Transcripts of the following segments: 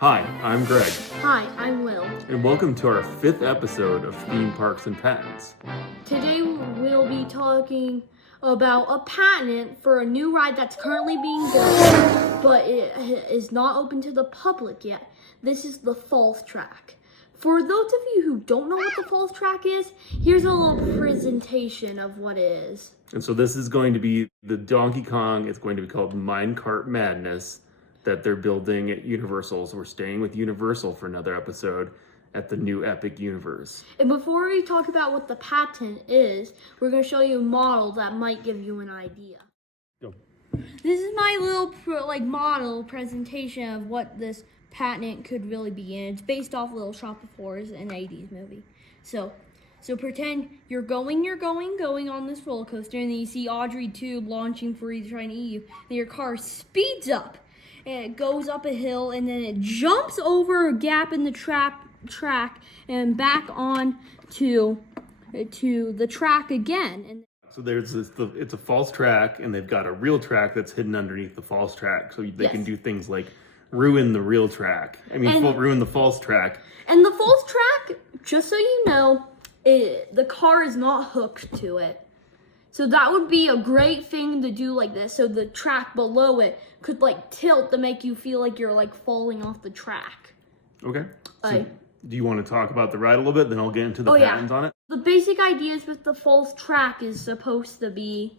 Hi, I'm Greg, Hi, I'm Will. and welcome to our 5th episode of Theme Parks and Patents. Today we'll be talking about a patent for a new ride that's currently being built, but it is not open to the public yet. This is the False Track. For those of you who don't know what the False Track is, here's a little presentation of what it is. And so this is going to be the Donkey Kong. It's going to be called Minecart Madness that they're building at Universal. So we're staying with Universal for another episode at the new Epic Universe. And before we talk about what the patent is, we're going to show you a model that might give you an idea. Go. This is my little model presentation of what this patent could really be, and it's based off Little Shop of Horrors, an 80s movie. So pretend you're going on this roller coaster, and then you see Audrey Tube launching for you, trying to eat you. Then your car speeds up, and it goes up a hill, and then it jumps over a gap in the track and back on to the track again. And so there's this, it's a false track, and they've got a real track that's hidden underneath the false track. So they can do things like ruin the real track. Ruin the false track. And the false track, just so you know, the car is not hooked to it. So that would be a great thing to do like this. So the track below it could tilt to make you feel like you're falling off the track. Okay. So do you want to talk about the ride a little bit? Then I'll get into the patents on it. The basic ideas with the false track is supposed to be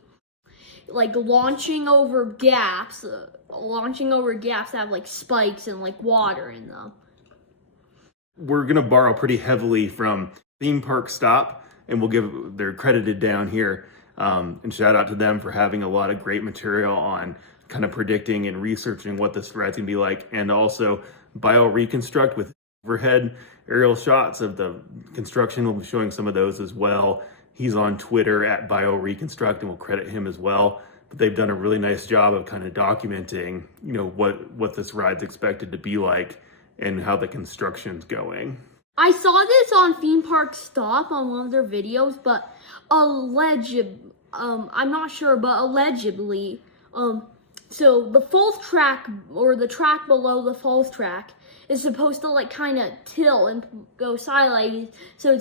launching over gaps that have spikes and water in them. We're gonna borrow pretty heavily from Theme Park Stop, and they're credited down here. And shout out to them for having a lot of great material on kind of predicting and researching what this ride's gonna be like, and also BioReconstruct with overhead aerial shots of the construction. We'll be showing some of those as well. He's on Twitter at BioReconstruct, and we'll credit him as well. But they've done a really nice job of kind of documenting, what this ride's expected to be like and how the construction's going. I saw this on Theme Park Stop on one of their videos, but I'm not sure, but allegedly, so the false track, or the track below the false track, is supposed to kind of tilt and go sideways, so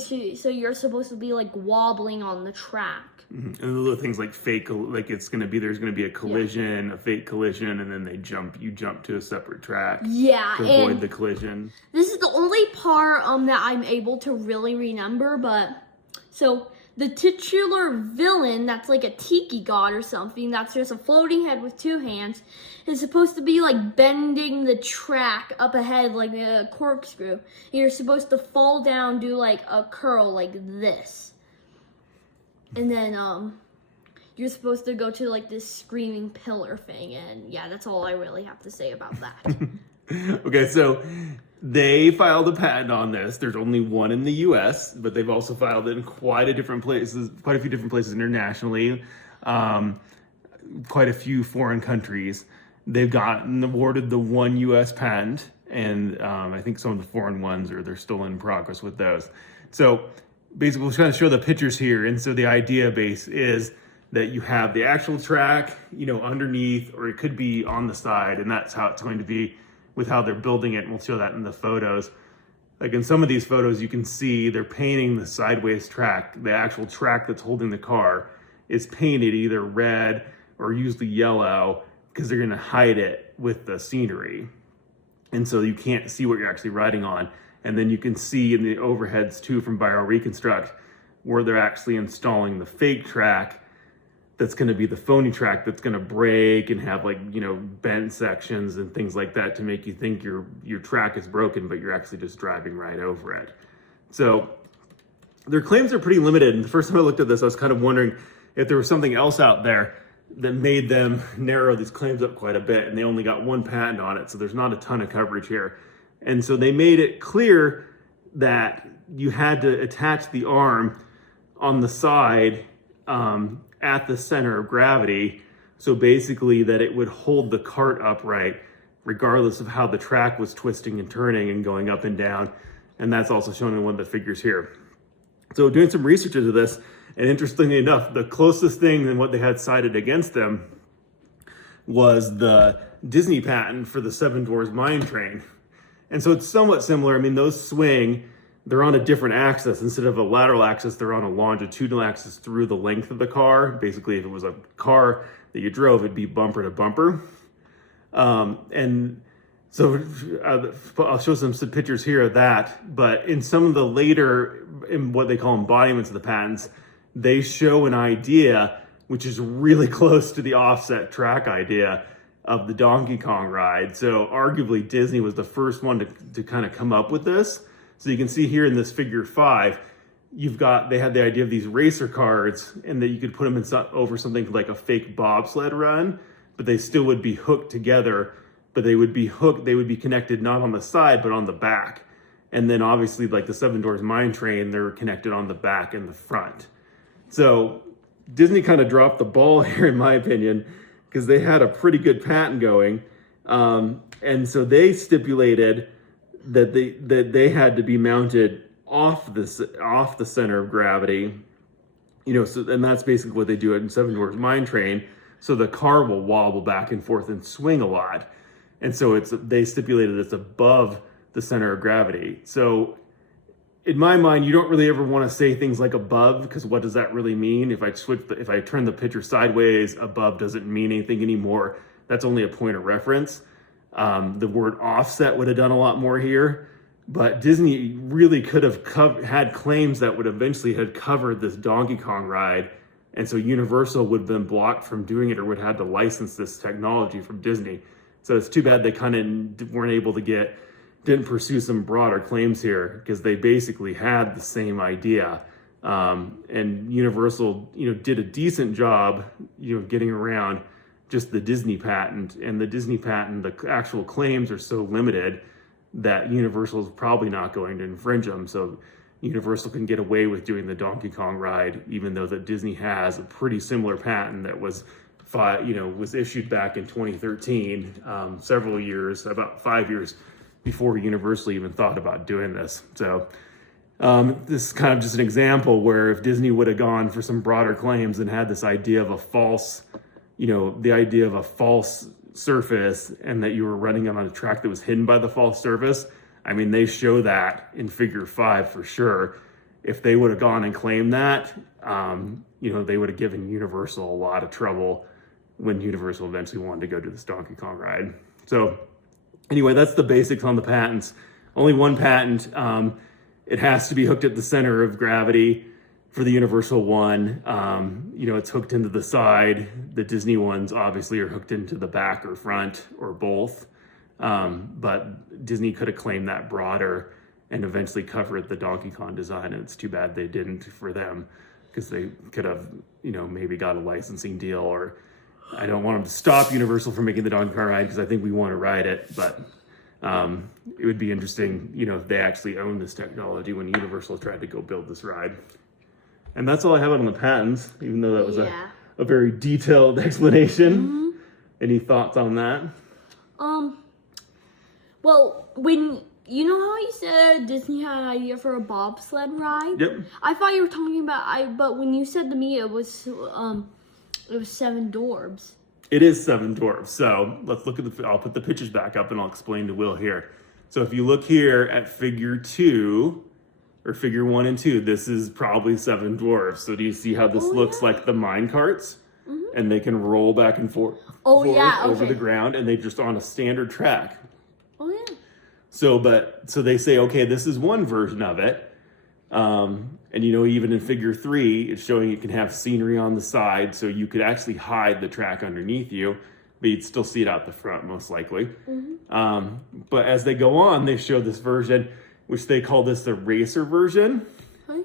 you're supposed to be wobbling on the track. Mm-hmm. And little things like there's gonna be a collision, a fake collision, and then you jump to a separate track. Yeah, to avoid the collision. This is the only part that I'm able to really remember, but so the titular villain, that's like a tiki god or something, that's just a floating head with two hands, is supposed to be bending the track up ahead like a corkscrew. You're supposed to fall down, do a curl like this. And then you're supposed to go to this screaming pillar thing, and yeah, that's all I really have to say about that. Okay, so they filed a patent on this. There's only one in the US, but they've also filed it in quite a few different places internationally, quite a few foreign countries. They've gotten awarded the one US patent, and I think some of the foreign ones they're still in progress with those. So basically, we're trying to show the pictures here, and so the idea base is that you have the actual track, underneath, or it could be on the side, and that's how it's going to be with how they're building it, and we'll show that in the photos. Like in some of these photos, you can see they're painting the sideways track. The actual track that's holding the car is painted either red or usually yellow, because they're gonna hide it with the scenery. And so you can't see what you're actually riding on. And then you can see in the overheads too from BioReconstruct where they're actually installing the fake track that's going to be the phony track that's going to break and have bent sections and things like that to make you think your track is broken, but you're actually just driving right over it. So their claims are pretty limited. And the first time I looked at this, I was kind of wondering if there was something else out there that made them narrow these claims up quite a bit. And they only got one patent on it, so there's not a ton of coverage here. And so they made it clear that you had to attach the arm on the side at the center of gravity. So basically that it would hold the cart upright regardless of how the track was twisting and turning and going up and down. And that's also shown in one of the figures here. So doing some research into this, and interestingly enough, the closest thing than what they had cited against them was the Disney patent for the Seven Dwarves Mine Train. And so it's somewhat similar. I mean, those swing, they're on a different axis. Instead of a lateral axis, they're on a longitudinal axis through the length of the car. Basically, if it was a car that you drove, it'd be bumper to bumper. And so I'll show some pictures here of that. But in some of the later, in what they call embodiments of the patents, they show an idea which is really close to the offset track idea of the Donkey Kong ride. So arguably Disney was the first one to kind of come up with this. So you can see here in this figure 5, they had the idea of these racer cars and that you could put them over something like a fake bobsled run, but they still would be hooked together, but they would be connected not on the side, but on the back. And then obviously like the Seven Dwarves Mine Train, they're connected on the back and the front. So Disney kind of dropped the ball here, in my opinion, because they had a pretty good patent going. And so they stipulated that they had to be mounted off the center of gravity, and that's basically what they do in Seven Dwarves Mine Train. So the car will wobble back and forth and swing a lot. And so they stipulated it's above the center of gravity. So in my mind, you don't really ever want to say things like above, because what does that really mean? If I turn the picture sideways, above doesn't mean anything anymore. That's only a point of reference. The word offset would have done a lot more here, but Disney really could have had claims that would eventually have covered this Donkey Kong ride. And so Universal would have been blocked from doing it, or would have had to license this technology from Disney. So it's too bad they kind of weren't able to didn't pursue some broader claims here, because they basically had the same idea. And Universal, did a decent job, getting around just the Disney patent. And the Disney patent, the actual claims are so limited that Universal is probably not going to infringe them. So Universal can get away with doing the Donkey Kong ride, even though that Disney has a pretty similar patent that was issued back in 2013, several years, about 5 years before Universal even thought about doing this. So this is kind of just an example where if Disney would have gone for some broader claims and had this idea of a false, the idea of a false surface, and that you were running on a track that was hidden by the false surface, I mean, they show that in figure 5 for sure. If they would have gone and claimed that, they would have given Universal a lot of trouble when Universal eventually wanted to go do this Donkey Kong ride. So anyway, that's the basics on the patents. Only one patent. It has to be hooked at the center of gravity for the Universal one. It's hooked into the side. The Disney ones obviously are hooked into the back or front or both. But Disney could have claimed that broader and eventually covered the Donkey Kong design. And it's too bad they didn't for them, because they could have, maybe got a licensing deal. Or I don't want them to stop Universal from making the Donkey Kong ride, because I think we want to ride it. But it would be interesting, if they actually own this technology when Universal tried to go build this ride. And that's all I have on the patents, even though that was a very detailed explanation. Mm-hmm. Any thoughts on that? Well, when how you said Disney had an idea for a bobsled ride? Yep. I thought you were talking about but when you said to me it was Seven Dwarves. It is Seven Dwarves. So let's look at I'll put the pictures back up and I'll explain to Will here. So if you look here at figure 2, or figure 1 and 2, this is probably Seven Dwarves. So do you see how this looks like the mine carts? Mm-hmm. And they can roll back and forth, over the ground, and they're just on a standard track. Oh yeah. So they say, okay, this is one version of it. And even in figure 3, it's showing you can have scenery on the side, so you could actually hide the track underneath you, but you'd still see it out the front most likely. Mm-hmm. But as they go on, they show this version, which they call this the racer version. Okay.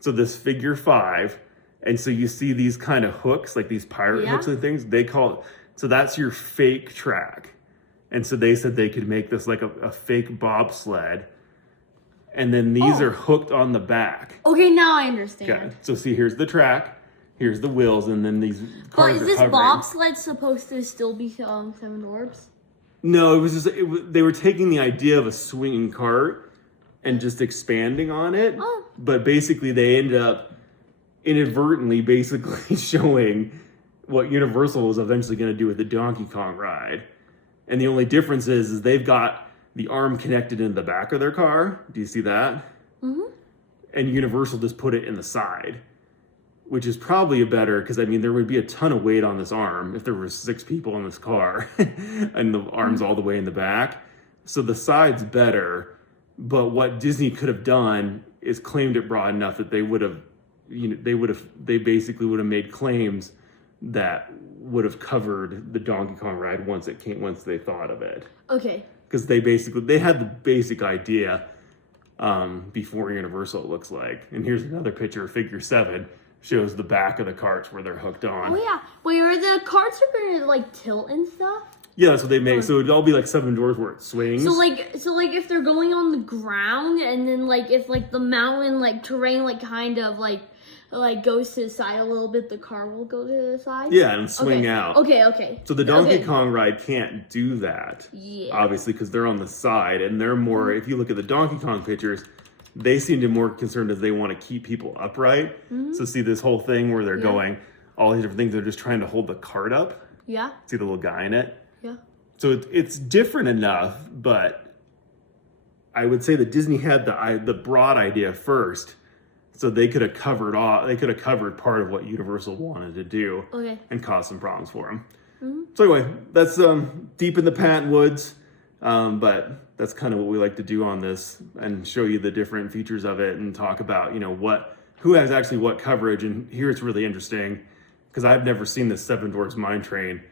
So this figure 5, and so you see these kind of hooks, like these pirate hooks and things. They call it, so that's your fake track. And so they said they could make this like a fake bobsled. And then these are hooked on the back. Okay, now I understand. Okay. So see, here's the track, here's the wheels, and then these cars But is this bobsled supposed to still be Seven Dwarves? No, it was just they were taking the idea of a swinging cart and just expanding on it. Oh. But basically, they ended up inadvertently basically showing what Universal was eventually going to do with the Donkey Kong ride. And the only difference is they've got the arm connected in the back of their car. Do you see that? Mm-hmm. And Universal just put it in the side, which is probably a better, because I mean, there would be a ton of weight on this arm if there were 6 people in this car and the arm's all the way in the back. So the side's better, but what Disney could have done is claimed it broad enough that they would have, they basically would have made claims that would have covered the Donkey Kong ride once they thought of it. Okay. Because they had the basic idea before Universal, it looks like. And here's another picture of Figure 7. Shows the back of the carts where they're hooked on. Oh yeah. Wait, are the carts gonna like tilt and stuff? Yeah, that's what they make. So it'd all be like Seven Dwarves where it swings. So like if they're going on the ground, and then like if like the mountain like terrain like kind of like goes to the side a little bit, the car will go to the side. Yeah, and swing out. Okay. So the Donkey Kong ride can't do that. Yeah. Obviously, because they're on the side, and they're more. If you look at the Donkey Kong pictures, they seem to be more concerned as they want to keep people upright. So see this whole thing where they're going, all these different things, they're just trying to hold the cart up. Yeah. See the little guy in it? Yeah. So it's different enough, but I would say that Disney had the broad idea first, so they could have covered part of what Universal wanted to do, and caused some problems for them. So anyway, that's deep in the patent woods, but that's kind of what we like to do on this, and show you the different features of it, and talk about who has actually what coverage. And here it's really interesting because I've never seen the Seven Dwarves Mine Train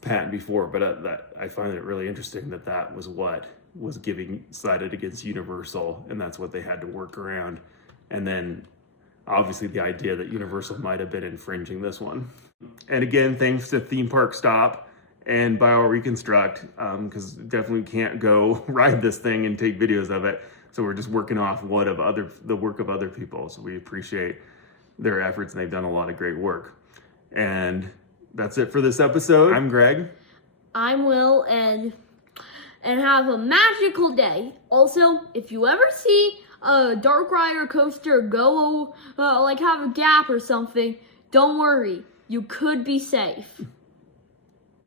patent before, but I find it really interesting that was what was cited against Universal, and that's what they had to work around. And then obviously the idea that Universal might have been infringing this one. And again, thanks to Theme Park Stop and BioReconstruct, because definitely can't go ride this thing and take videos of it. So we're just working off the work of other people. So we appreciate their efforts, and they've done a lot of great work. And that's it for this episode. I'm Greg. I'm Will, and have a magical day. Also, if you ever see a Dark Rider coaster go like have a gap or something, don't worry. You could be safe.